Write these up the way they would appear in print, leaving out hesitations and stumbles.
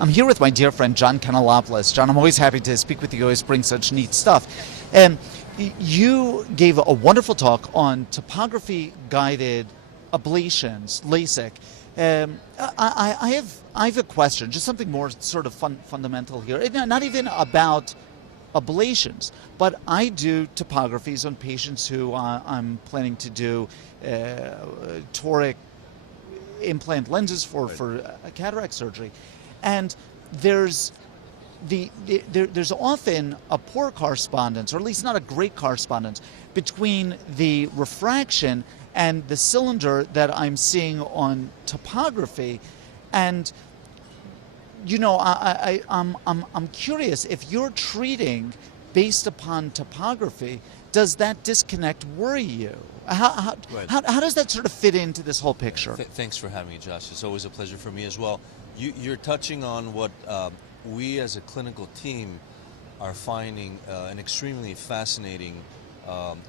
I'm here with my dear friend John Kanellopoulos. John, I'm always happy to speak with you. You always bring such neat stuff. And you gave a wonderful talk on topography-guided ablations, LASIK. I have a question, just something more sort of fundamental here. Not even about ablations, but I do topographies on patients who I'm planning to do toric implant lenses for cataract surgery. And there's often a poor correspondence, or at least not a great correspondence, between the refraction and the cylinder that I'm seeing on topography. And you know, I'm curious, if you're treating based upon topography, does that disconnect worry you? How does that sort of fit into this whole picture? Thanks for having me, Josh. It's always a pleasure for me as well. You're touching on what we as a clinical team are finding an extremely fascinating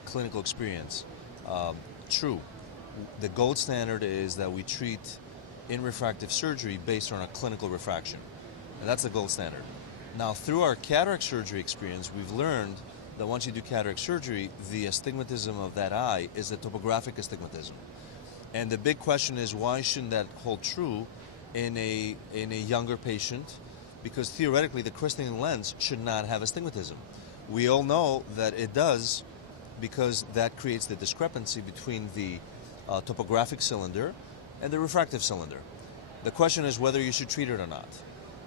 clinical experience. True, the gold standard is that we treat in refractive surgery based on a clinical refraction. And that's the gold standard. Now, through our cataract surgery experience, we've learned that once you do cataract surgery, the astigmatism of that eye is a topographic astigmatism. And the big question is, why shouldn't that hold true in a younger patient? Because theoretically, the crystalline lens should not have astigmatism. We all know that it does, because that creates the discrepancy between the topographic cylinder and the refractive cylinder. The question is whether you should treat it or not.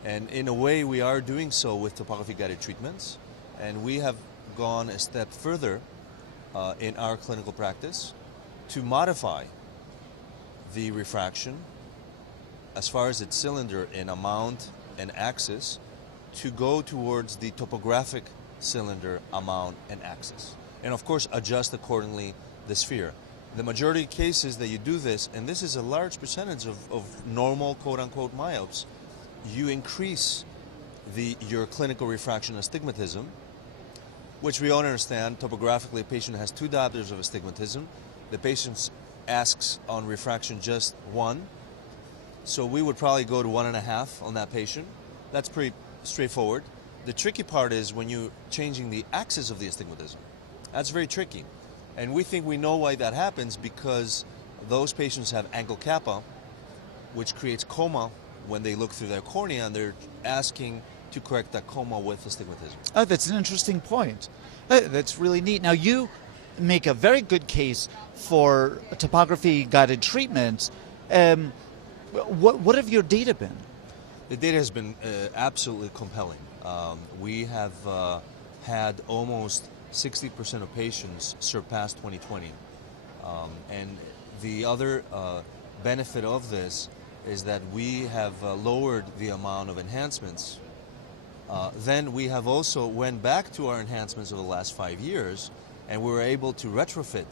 And in a way, we are doing so with topography-guided treatments, and we have gone a step further in our clinical practice to modify the refraction as far as its cylinder in amount and axis to go towards the topographic cylinder amount and axis. And of course, adjust accordingly the sphere. The majority of cases that you do this, and this is a large percentage of normal quote-unquote myopes, you increase your clinical refraction astigmatism, which we all understand. Topographically, a patient has 2 diopters of astigmatism. The patient asks on refraction just 1. So we would probably go to 1.5 on that patient. That's pretty straightforward. The tricky part is when you're changing the axis of the astigmatism. That's very tricky. And we think we know why that happens, because those patients have angle kappa, which creates coma when they look through their cornea, and they're asking to correct that coma with astigmatism. Oh, that's an interesting point. That's really neat. Now, you make a very good case for topography-guided treatments. What have your data been? The data has been absolutely compelling. We have had almost 60% of patients surpass 20/20. And the other benefit of this is that we have lowered the amount of enhancements. Then we have also went back to our enhancements over the last 5 years, and we were able to retrofit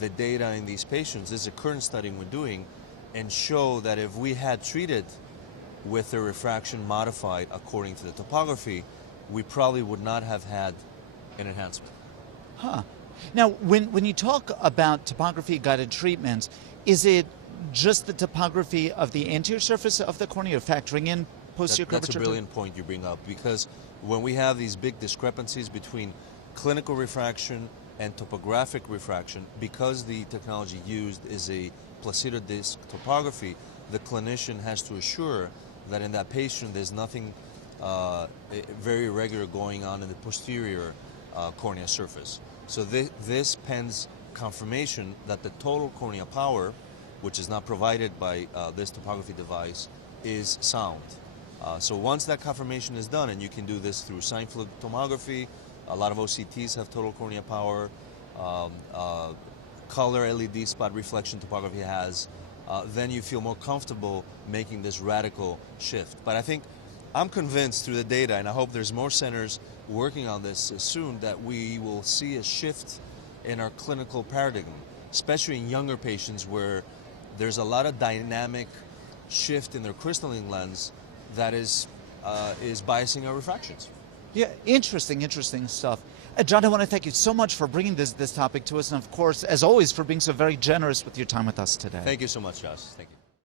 the data in these patients. This is a current study we're doing, and show that if we had treated with the refraction modified according to the topography, we probably would not have had an enhancement. Huh. Now, when you talk about topography-guided treatments, is it just the topography of the anterior surface of the cornea, factoring in posterior curvature? That's a brilliant point you bring up, because when we have these big discrepancies between clinical refraction and topographic refraction, because the technology used is a placido disc topography, the clinician has to assure that in that patient there's nothing very irregular going on in the posterior cornea surface. So this pens confirmation that the total cornea power, which is not provided by this topography device, is sound. So once that confirmation is done, and you can do this through sine fluid tomography, a lot of OCTs have total cornea power, color LED spot reflection topography has, then you feel more comfortable making this radical shift. But I think I'm convinced through the data, and I hope there's more centers working on this soon, that we will see a shift in our clinical paradigm, especially in younger patients where there's a lot of dynamic shift in their crystalline lens that is biasing our refractions. Yeah, interesting stuff. John, I want to thank you so much for bringing this topic to us, and of course, as always, for being so very generous with your time with us today. Thank you so much, Josh. Thank you.